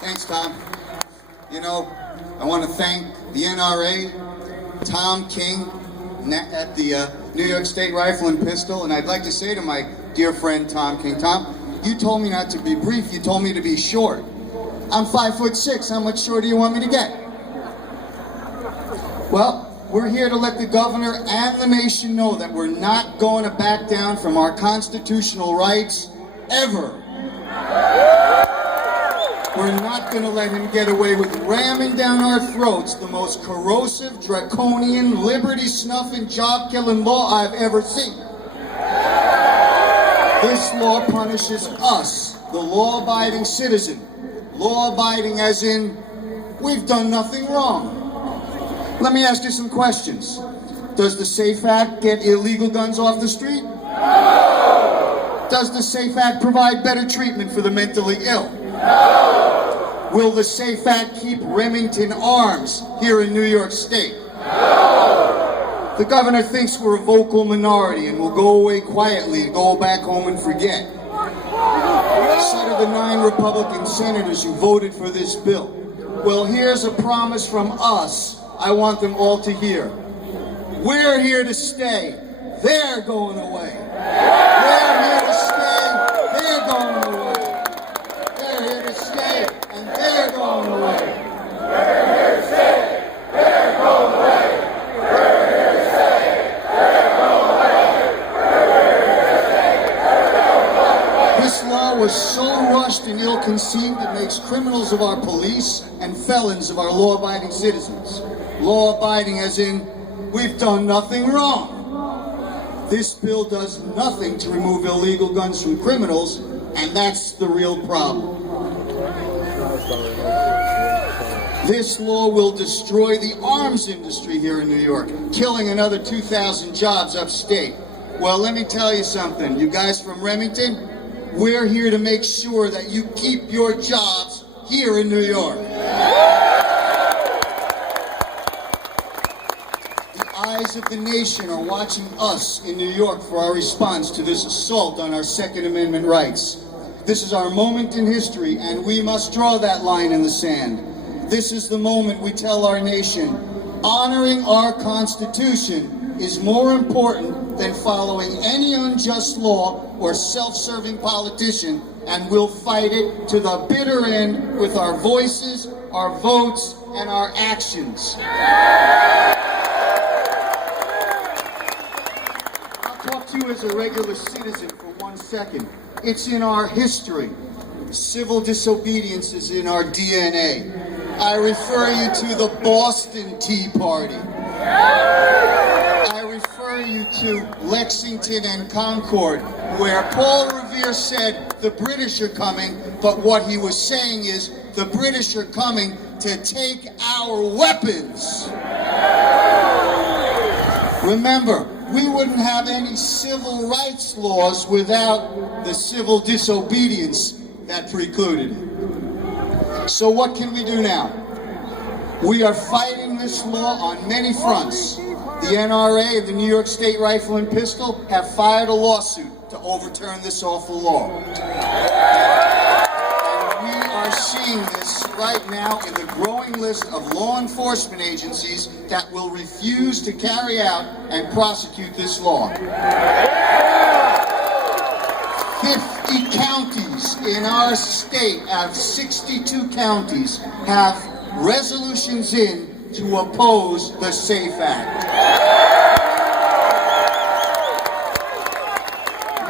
Thanks, Tom. You know, I want to thank the NRA, Tom King, at the New York State Rifle and Pistol, and I'd like to say to my dear friend Tom King, Tom, you told me not to be brief, you told me to be short. I'm 5'6", how much shorter do you want me to get? Well, we're here to let the governor and the nation know that we're not going to back down from our constitutional rights, ever. We're not going to let him get away with ramming down our throats the most corrosive, draconian, liberty-snuffing, job-killing law I've ever seen. This law punishes us, the law-abiding citizen. Law-abiding as in, we've done nothing wrong. Let me ask you some questions. Does the SAFE Act get illegal guns off the street? No! Does the SAFE Act provide better treatment for the mentally ill? No! Will the SAFE Act keep Remington arms here in New York State? No! The governor thinks we're a vocal minority and will go away quietly and go back home and forget. So do the 9 Republican senators who voted for this bill. Well, here's a promise from us I want them all to hear. We're here to stay. They're going away. We're here to stay. They're going away. They're here to stay, and they're going away. We're here to stay. They're going away. We're here to stay. They're going away. We're here to stay. They're going away. This law was so rushed and ill-conceived it makes criminals of our police and felons of our law-abiding citizens. Law-abiding as in, we've done nothing wrong. This bill does nothing to remove illegal guns from criminals, and that's the real problem. This law will destroy the arms industry here in New York, killing another 2,000 jobs upstate. Well, let me tell you something, you guys from Remington, we're here to make sure that you keep your jobs here in New York. Eyes of the nation are watching us in New York for our response to this assault on our Second Amendment rights. This is our moment in history, and we must draw that line in the sand. This is the moment we tell our nation, honoring our Constitution is more important than following any unjust law or self-serving politician, and we'll fight it to the bitter end with our voices, our votes, and our actions. Talk to you as a regular citizen for 1 second. It's in our history. Civil disobedience is in our DNA. I refer you to the Boston Tea Party. I refer you to Lexington and Concord, where Paul Revere said the British are coming, but what he was saying is the British are coming to take our weapons. Remember, we wouldn't have any civil rights laws without the civil disobedience that precluded it. So what can we do now? We are fighting this law on many fronts. The NRA and the New York State Rifle and Pistol have filed a lawsuit to overturn this awful law. And we are seeing this right now in the growing list of law enforcement agencies that will refuse to carry out and prosecute this law. 50 counties in our state, out of 62 counties, have resolutions in to oppose the SAFE Act.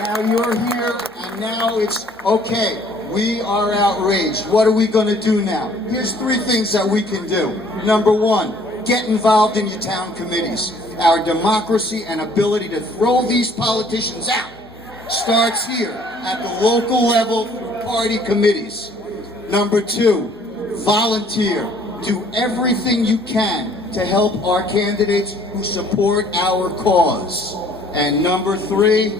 Now you're here, and now it's okay. We are outraged. What are we going to do now? Here's 3 things that we can do. Number 1, get involved in your town committees. Our democracy and ability to throw these politicians out starts here at the local level through party committees. Number 2, volunteer. Do everything you can to help our candidates who support our cause. And number 3,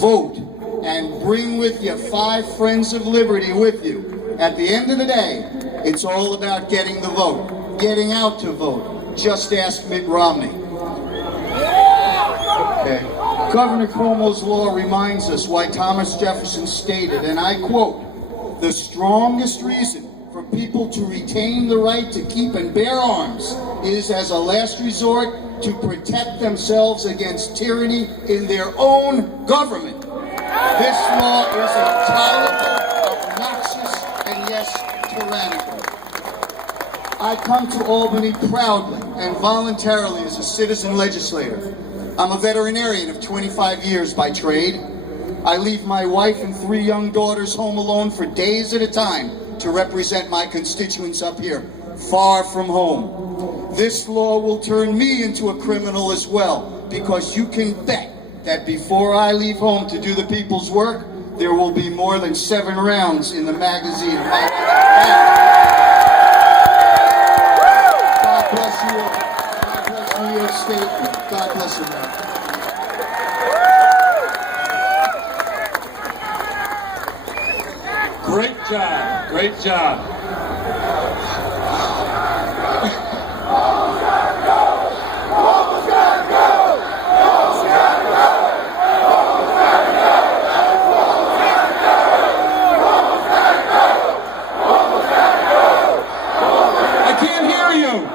vote. And bring with you 5 friends of liberty with you. At the end of the day, it's all about getting the vote, getting out to vote. Just ask Mitt Romney. Okay. Governor Cuomo's law reminds us why Thomas Jefferson stated, and I quote, "The strongest reason for people to retain the right to keep and bear arms is, as a last resort, to protect themselves against tyranny in their own government. This law is intolerable, obnoxious, and yes, tyrannical. I come to Albany proudly and voluntarily as a citizen legislator. I'm a veterinarian of 25 years by trade. I leave my wife and 3 young daughters home alone for days at a time to represent my constituents up here, far from home. This law will turn me into a criminal as well, because you can bet that before I leave home to do the people's work, there will be more than 7 rounds in the magazine. God bless you all. God bless New York State. God bless America. Great job. Great job. I can't hear you.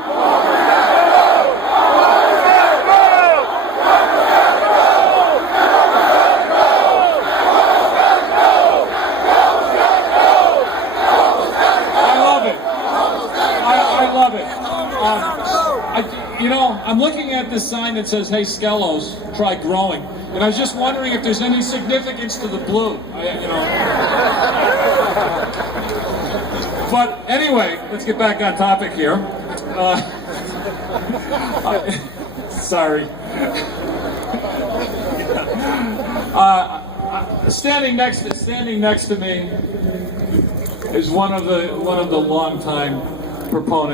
I love it. I'm looking at this sign that says, "Hey, Skelos, try growing." And I was just wondering if there's any significance to the blue. But anyway, let's get back on topic here. Sorry. Standing next to me is one of the longtime proponents.